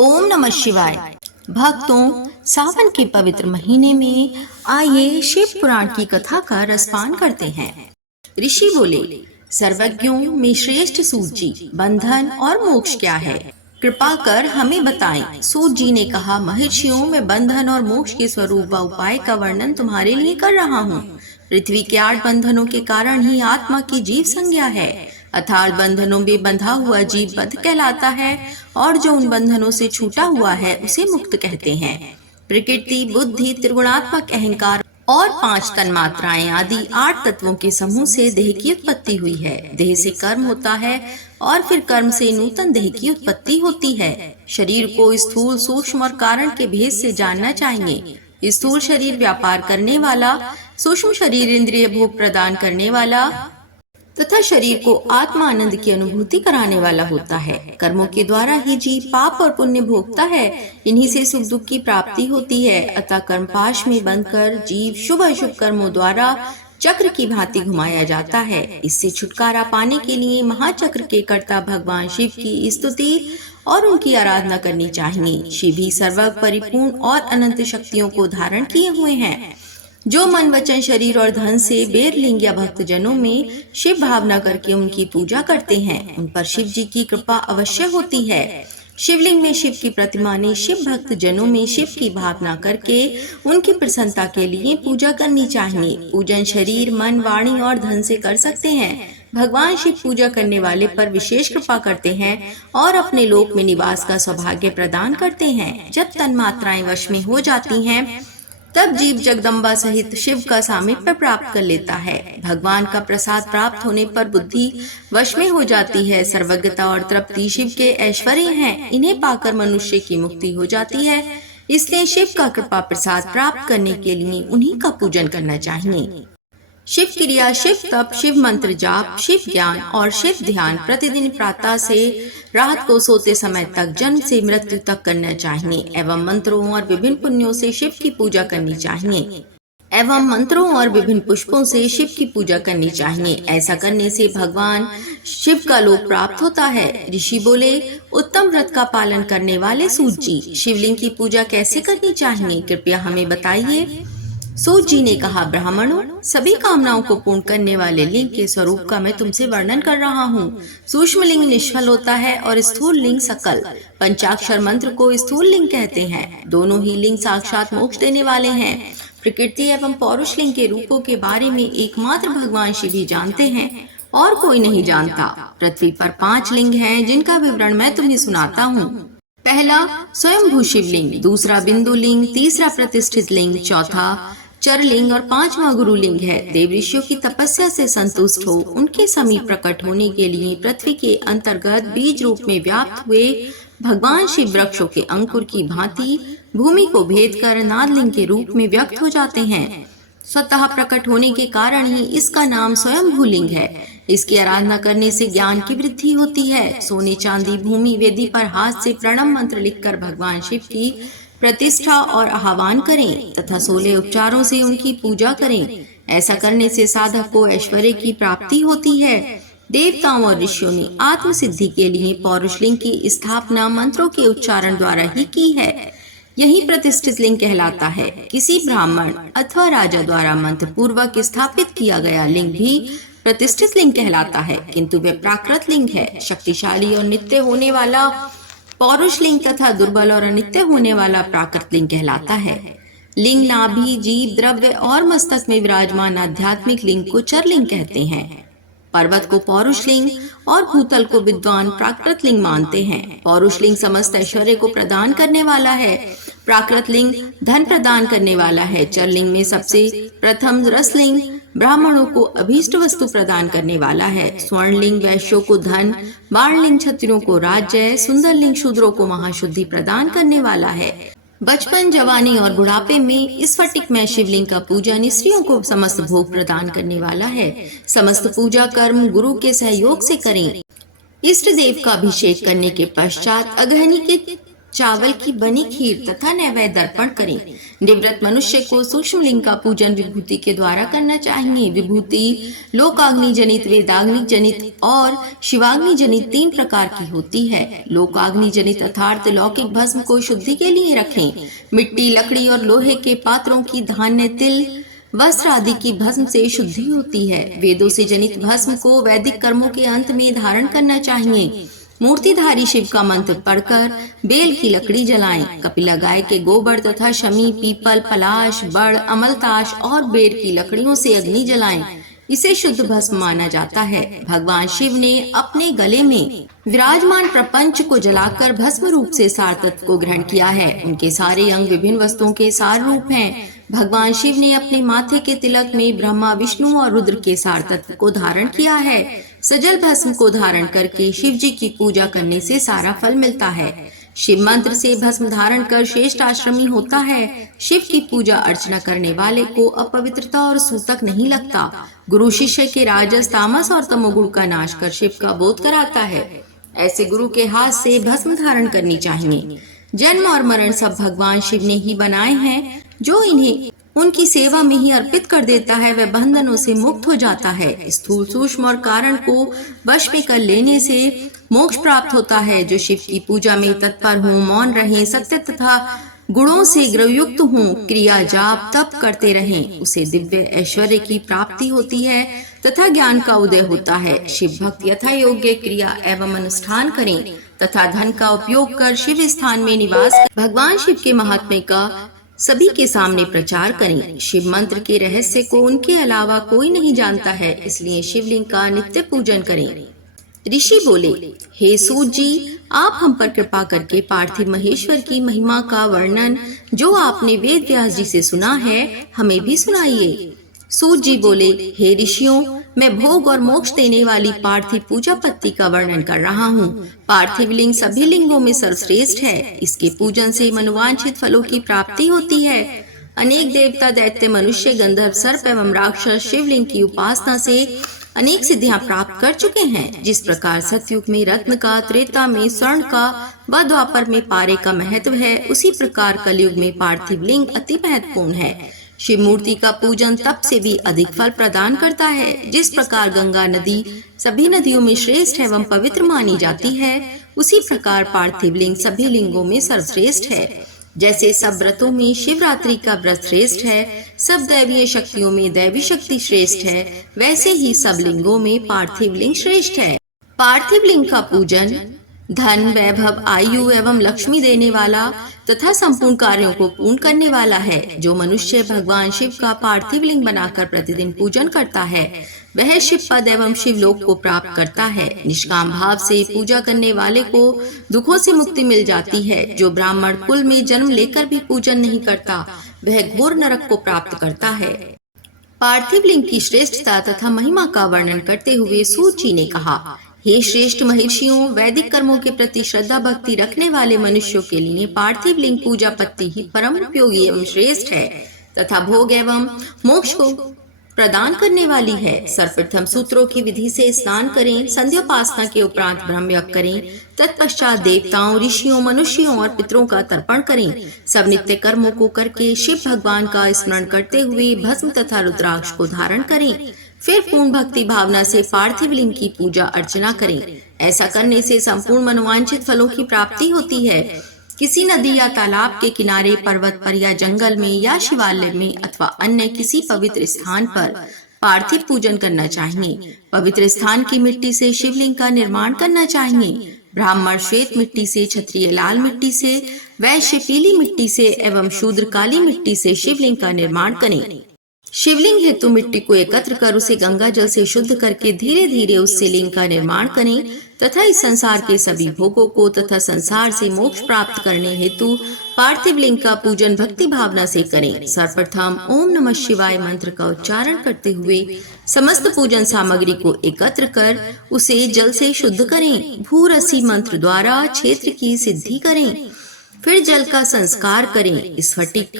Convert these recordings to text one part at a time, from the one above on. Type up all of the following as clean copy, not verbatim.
ओम नमः शिवाय। भक्तों, सावन के पवित्र महीने में आइए शिव पुराण की कथा का रसपान करते हैं। ऋषि बोले, सर्वज्ञों में श्रेष्ठ सूत जी, बंधन और मोक्ष क्या है, कृपा कर हमें बताएं। सूत जी ने कहा, महर्षियों, मैं बंधन और मोक्ष के स्वरूप व उपाय का वर्णन तुम्हारे लिए कर रहा हूँ। पृथ्वी के 8 बंधनों के कारण ही आत्मा की जीव संज्ञा है, अर्थात बंधनों में बंधा हुआ जीव बद्ध कहलाता है और जो उन बंधनों से छूटा हुआ है उसे मुक्त कहते हैं। प्रकृति, बुद्धि, त्रिगुणात्मक अहंकार और 5 तन्मात्राएं आदि 8 तत्वों के समूह से देह की उत्पत्ति हुई है। देह से कर्म होता है और फिर कर्म से नूतन देह की उत्पत्ति होती है। शरीर को स्थूल, सूक्ष्म और कारण के भेद से जानना चाहिए। स्थूल शरीर व्यापार करने वाला, सूक्ष्म शरीर इंद्रिय भोग प्रदान करने वाला तथा शरीर को आत्मा आनंद की अनुभूति कराने वाला होता है। कर्मों के द्वारा ही जीव पाप और पुण्य भोगता है, इन्हीं से सुख दुख की प्राप्ति होती है। अतः कर्मपाश में बंधकर जीव शुभ अशुभ कर्मों द्वारा चक्र की भांति घुमाया जाता है। इससे छुटकारा पाने के लिए महाचक्र के कर्ता भगवान शिव की स्तुति और उनकी आराधना करनी चाहिए। शिव ही सर्व परिपूर्ण और अनंत शक्तियों को धारण किए हुए हैं। जो मन, वचन, शरीर और धन से बेरलिंग या भक्त जनों में शिव भावना करके उनकी पूजा करते हैं, उन पर शिव जी की कृपा अवश्य होती है। शिवलिंग में शिव की प्रतिमा ने शिव भक्त जनों में शिव की भावना करके उनकी प्रसन्नता के लिए पूजा करनी चाहिए। पूजन शरीर, मन, वाणी और धन से कर सकते हैं। भगवान शिव पूजा करने वाले पर विशेष कृपा करते हैं और अपने लोक में निवास का सौभाग्य प्रदान करते हैं। जब तन्मात्राएं वश में हो जाती हैं तब जीव जगदम्बा सहित शिव का सामीप्य प्राप्त कर लेता है। भगवान का प्रसाद प्राप्त होने पर बुद्धि वश में हो जाती है। सर्वज्ञता और तृप्ति शिव के ऐश्वर्य हैं, इन्हें पाकर मनुष्य की मुक्ति हो जाती है। इसलिए शिव का कृपा प्रसाद प्राप्त करने के लिए उन्हीं का पूजन करना चाहिए। शिव क्रिया, शिव तप, शिव मंत्र जाप, शिव ज्ञान और शिव ध्यान प्रतिदिन प्रातः से रात को सोते समय तक, जन्म से मृत्यु तक करना चाहिए। एवं मंत्रों और विभिन्न पुण्यों से शिव की पूजा करनी चाहिए। एवं मंत्रों और विभिन्न पुष्पों से शिव की पूजा करनी चाहिए। ऐसा करने से भगवान शिव का लोक प्राप्त होता है। ऋषि बोले, उत्तम व्रत का पालन करने वाले सूत जी, शिवलिंग की पूजा कैसे करनी चाहिए, कृपया हमें बताइए। सूत जी ने कहा, ब्राह्मणों, सभी कामनाओं को पूर्ण करने वाले लिंग के स्वरूप का मैं तुमसे वर्णन कर रहा हूँ। सूक्ष्म लिंग निष्फल होता है और स्थूल लिंग सकल। पंचाक्षर मंत्र को स्थूल लिंग कहते हैं। दोनों ही लिंग साक्षात मोक्ष देने वाले हैं। प्रकृति एवं पौरुष लिंग के रूपों के बारे में एकमात्र भगवान शिव ही जानते हैं और कोई नहीं जानता। पृथ्वी पर 5 लिंग हैं जिनका विवरण मैं तुम्हें सुनाता हूँ। पहला स्वयंभू शिवलिंग, दूसरा बिंदु लिंग, तीसरा प्रतिष्ठित लिंग, चौथा चरलिंग और 5वां गुरुलिंग है। देव ऋषियों की तपस्या से संतुष्ट हो उनके समीप प्रकट होने के लिए पृथ्वी के अंतर्गत बीज रूप में व्याप्त हुए भगवान शिव वृक्षों के अंकुर की भांति भूमि को भेद कर नादलिंग के रूप में व्यक्त हो जाते हैं। स्वतः प्रकट होने के कारण ही इसका नाम स्वयंभू लिंग है। इसकी आराधना करने से ज्ञान की वृद्धि होती है। सोने, चांदी, भूमि, वेदी पर हाथ से प्रणव मंत्र लिखकर भगवान शिव की प्रतिष्ठा और आह्वान करें तथा 16 उपचारों से उनकी पूजा करें। ऐसा करने से साधक को ऐश्वर्य की प्राप्ति होती है। देवताओं और ऋषियों ने आत्म सिद्धि के लिए पौरुष लिंग की स्थापना मंत्रों के उच्चारण द्वारा ही की है। यही प्रतिष्ठित लिंग कहलाता है। किसी ब्राह्मण अथवा राजा द्वारा मंत्र पूर्वक स्थापित किया गया लिंग भी प्रतिष्ठित लिंग कहलाता है, किंतु वे प्राकृत लिंग है। शक्तिशाली और नित्य होने वाला पौरुष लिंग तथा दुर्बल और अनित्य होने वाला प्राकृत लिंग कहलाता है। लिंग, नाभि, जीव, द्रव्य और मस्तक में विराजमान आध्यात्मिक लिंग को चरलिंग कहते हैं। पर्वत को पौरुष लिंग और भूतल को विद्वान प्राकृत लिंग मानते हैं। पौरुष लिंग समस्त ऐश्वर्य को प्रदान करने वाला है। प्राकृत लिंग धन प्रदान करने वाला है। चरलिंग में सबसे प्रथम रसलिंग ब्राह्मणों को अभीष्ट वस्तु प्रदान करने वाला है। स्वर्णलिंग वैश्यों को धन, बाणलिंग क्षत्रियों को राज्य, सुंदरलिंग शूद्रों को महाशुद्धि प्रदान करने वाला है। बचपन, जवानी और बुढ़ापे में स्फटिक में शिवलिंग का पूजन स्त्रियों को समस्त भोग प्रदान करने वाला है। समस्त पूजा कर्म गुरु के सहयोग से करें। इष्ट देव का अभिषेक करने के पश्चात अग्नि के चावल की बनी खीर तथा नैवेद्य अर्पण करें। निवृत्त मनुष्य को सूक्ष्म लिंग का पूजन विभूति के द्वारा करना चाहिए। विभूति लोकाग्नि जनित, वेदाग्नि जनित और शिवाग्नि जनित 3 प्रकार की होती है। लोकाग्नि जनित अर्थात लौकिक भस्म को शुद्धि के लिए रखें। मिट्टी, लकड़ी और लोहे के पात्रों की धान्य, तिल, वस्त्र आदि की भस्म से शुद्धि होती है। वेदों से जनित भस्म को वैदिक कर्मों के अंत में धारण करना चाहिए। मूर्तिधारी शिव का मंत्र पढ़कर बेल की लकड़ी जलाएं। कपिला गाय के गोबर तथा शमी, पीपल, पलाश, बड़, अमलताश और बेर की लकड़ियों से अग्नि जलाएं। इसे शुद्ध भस्म माना जाता है। भगवान शिव ने अपने गले में विराजमान प्रपंच को जलाकर भस्म रूप से सार तत्व को ग्रहण किया है। उनके सारे अंग विभिन्न वस्तुओं के सार रूप हैं। भगवान शिव ने अपने माथे के तिलक में ब्रह्मा, विष्णु और रुद्र के सार तत्व को धारण किया है। सजल भस्म को धारण करके शिव जी की पूजा करने से सारा फल मिलता है। शिव मंत्र से भस्म धारण कर श्रेष्ठ आश्रमी होता है। शिव की पूजा अर्चना करने वाले को अपवित्रता और सूतक नहीं लगता। गुरु शिष्य के राजस, तामस और तमोगुण का नाश कर शिव का बोध कराता है। ऐसे गुरु के हाथ से भस्म धारण करनी चाहिए। जन्म और मरण सब भगवान शिव ने ही बनाए हैं। जो इन्हें उनकी सेवा में ही अर्पित कर देता है वह बंधनों से मुक्त हो जाता है। स्थूल, सूक्ष्म और कारण को वश में कर लेने से मोक्ष प्राप्त होता है। जो शिव की पूजा में तत्पर हों, मौन रहें, सत्य तथा गुणों से ग्रहयुक्त हों, क्रिया, जाप, तप करते रहें, उसे दिव्य ऐश्वर्य की प्राप्ति होती है तथा ज्ञान का उदय होता है। शिव भक्त यथा योग्य क्रिया एवं अनुष्ठान करें तथा धन का उपयोग कर शिव स्थान में निवास कर भगवान शिव के महात्म्य का सभी के सामने प्रचार करें। शिव मंत्र के रहस्य को उनके अलावा कोई नहीं जानता है, इसलिए शिवलिंग का नित्य पूजन करें। ऋषि बोले, हे सूत जी, आप हम पर कृपा करके पार्थिव महेश्वर की महिमा का वर्णन जो आपने वेद व्यास जी से सुना है हमें भी सुनाइए। सूत जी बोले, हे ऋषियों, मैं भोग और मोक्ष देने वाली पार्थिव पूजा पत्ति का वर्णन कर रहा हूँ। पार्थिव लिंग सभी लिंगों में सर्वश्रेष्ठ है। इसके पूजन से मनोवांछित फलों की प्राप्ति होती है। अनेक देवता, दैत्य, मनुष्य, गंधर्व, सर्प एवं राक्षस शिवलिंग की उपासना से अनेक सिद्धियां प्राप्त कर चुके हैं। जिस प्रकार सतयुग में रत्न का, त्रेता में स्वर्ण का व द्वापर में पारे का महत्व है, उसी प्रकार कलयुग में पार्थिव लिंग अति महत्वपूर्ण है। शिव मूर्ति का पूजन तप से भी अधिक फल प्रदान करता है। जिस प्रकार गंगा नदी सभी नदियों में श्रेष्ठ एवं पवित्र मानी जाती है, उसी प्रकार पार्थिव लिंग सभी लिंगों में सर्वश्रेष्ठ है। जैसे सब व्रतों में शिवरात्रि का व्रत श्रेष्ठ है, सब दैवीय शक्तियों में दैवी शक्ति श्रेष्ठ है, वैसे ही सब लिंगों में पार्थिव लिंग श्रेष्ठ है। पार्थिव लिंग का पूजन धन, वैभव, आयु एवं लक्ष्मी देने वाला तथा संपूर्ण कार्यों को पूर्ण करने वाला है। जो मनुष्य भगवान शिव का पार्थिव लिंग बनाकर प्रतिदिन पूजन करता है वह शिव पद एवं शिवलोक को प्राप्त करता है। निष्काम भाव से पूजा करने वाले को दुखों से मुक्ति मिल जाती है। जो ब्राह्मण कुल में जन्म लेकर भी पूजन नहीं करता वह घोर नरक को प्राप्त करता है। पार्थिव लिंग की श्रेष्ठता तथा महिमा का वर्णन करते हुए सूत जी ने कहा, हे श्रेष्ठ महर्षियों, वैदिक कर्मों के प्रति श्रद्धा भक्ति रखने वाले मनुष्यों के लिए पार्थिव लिंग पूजा पत्ति ही परम उपयोगी एवं श्रेष्ठ है तथा भोग एवं मोक्ष को प्रदान करने वाली है। सर्वप्रथम सूत्रों की विधि से स्नान करें, संध्योपासना के उपरांत ब्रह्म यज्ञ करें, तत्पश्चात देवताओं, ऋषियों, मनुष्यों और पितरों का तर्पण करें। सब नित्य कर्मों को करके शिव भगवान का स्मरण करते हुए भस्म तथा रुद्राक्ष को धारण करें। फिर पूर्ण भक्ति भावना से पार्थिव लिंग की पूजा अर्चना करें। ऐसा करने से संपूर्ण मनोवांछित फलों की प्राप्ति होती है। किसी नदी या तालाब के किनारे, पर्वत पर या जंगल में या शिवालय में अथवा अन्य किसी पवित्र स्थान पर पार्थिव पूजन करना चाहिए। पवित्र स्थान की मिट्टी से शिवलिंग का निर्माण करना चाहिए। ब्राह्मण श्वेत मिट्टी से, क्षत्रिय लाल मिट्टी से, वैश्य पीली मिट्टी से एवं शूद्र काली मिट्टी से शिवलिंग का निर्माण करें। शिवलिंग हेतु मिट्टी को एकत्र कर उसे गंगा जल से शुद्ध करके धीरे धीरे उससे लिंग का निर्माण करें तथा इस संसार के सभी भोगों को तथा संसार से मोक्ष प्राप्त करने हेतु पार्थिव लिंग का पूजन भक्ति भावना से करें। सर्वप्रथम ओम नमः शिवाय मंत्र का उच्चारण करते हुए समस्त पूजन सामग्री को एकत्र कर उसे जल से शुद्ध करें। भूरसी मंत्र द्वारा क्षेत्र की सिद्धि करें। फिर जल का संस्कार करें। स्फटिक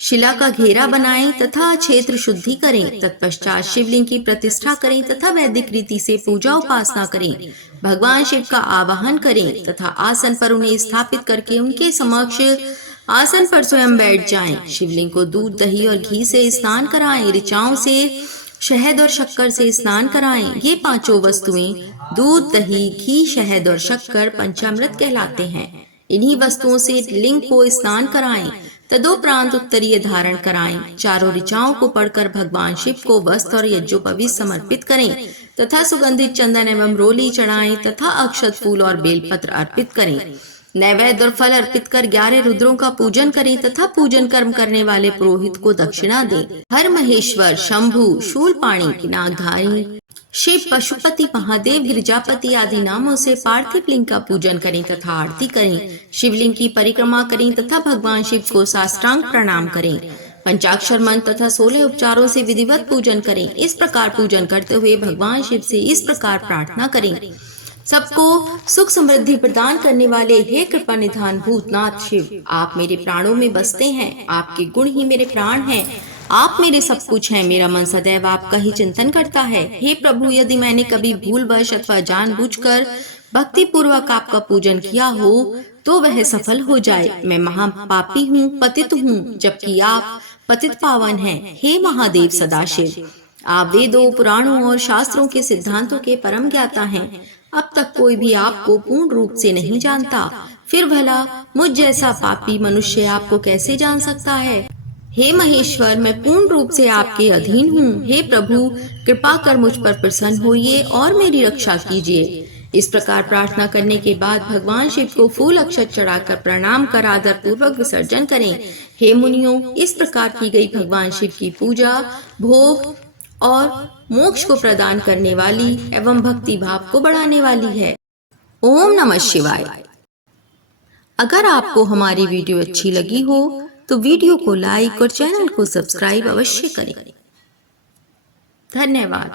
शिला का घेरा बनाएं तथा क्षेत्र शुद्धि करें। तत्पश्चात शिवलिंग की प्रतिष्ठा करें तथा वैदिक रीति से पूजा उपासना करें। भगवान शिव का आवाहन करें तथा आसन पर उन्हें स्थापित करके उनके समक्ष आसन पर स्वयं बैठ जाएं। शिवलिंग को दूध, दही और घी से स्नान कराएं। ऋचाओं से, शहद और शक्कर से स्नान कराएं। ये पांचों वस्तुएं दूध, दही, घी, शहद और शक्कर पंचामृत कहलाते हैं। इन्हीं वस्तुओं से लिंग को स्नान कराएं। तदोपरांत उत्तरीय धारण कराएं। चारों ऋचाओं को पढ़कर भगवान शिव को वस्त्र और यज्ञोपवीत समर्पित करें तथा सुगंधित चंदन एवं रोली चढ़ाएं तथा अक्षत, फूल और बेलपत्र अर्पित करें। नैवेद्य और फल अर्पित कर 11 रुद्रों का पूजन करें तथा पूजन कर्म करने वाले पुरोहित को दक्षिणा दें। हर महेश्वर, शंभु, शूलपाणी, पिनाकधारी, शिव, पशुपति, महादेव, गिरिजापति आदि नामों से पार्थिव लिंग का पूजन करें तथा आरती करें। शिवलिंग की परिक्रमा करें तथा भगवान शिव को साष्टांग प्रणाम करें। पंचाक्षर मंत्र तथा 16 उपचारों से विधिवत पूजन करें। इस प्रकार पूजन करते हुए भगवान शिव से इस प्रकार प्रार्थना करें। सबको सुख समृद्धि प्रदान करने वाले हे कृपा निधान भूतनाथ शिव, आप मेरे प्राणों में बसते हैं। आपके गुण ही मेरे प्राण हैं। आप मेरे सब कुछ हैं। मेरा मन सदैव आपका ही चिंतन करता है। हे प्रभु, यदि मैंने कभी भूलवश अथवा जानबूझकर भक्ति पूर्वक आपका पूजन किया हो तो वह सफल हो जाए। मैं महापापी हूँ, पतित हूँ, जबकि आप पतित पावन हैं। हे महादेव सदाशिव, आप वेदों, पुराणों और शास्त्रों के सिद्धांतों के परम ज्ञाता हैं। अब तक कोई भी आपको पूर्ण रूप से नहीं जानता, फिर भला मुझ जैसा पापी मनुष्य आपको कैसे जान सकता है। हे महेश्वर, मैं पूर्ण रूप से आपके अधीन हूँ। हे प्रभु, कृपा कर मुझ पर प्रसन्न होइए और मेरी रक्षा कीजिए। इस प्रकार प्रार्थना करने के बाद भगवान शिव को फूल अक्षत चढ़ाकर प्रणाम कर आदर पूर्वक विसर्जन करें। हे मुनियों, इस प्रकार की गई भगवान शिव की पूजा भोग और मोक्ष को प्रदान करने वाली एवं भक्ति भाव को बढ़ाने वाली है। ओम नमः शिवाय। अगर आपको हमारी वीडियो अच्छी लगी हो तो वीडियो को लाइक और चैनल को सब्सक्राइब अवश्य करें। धन्यवाद।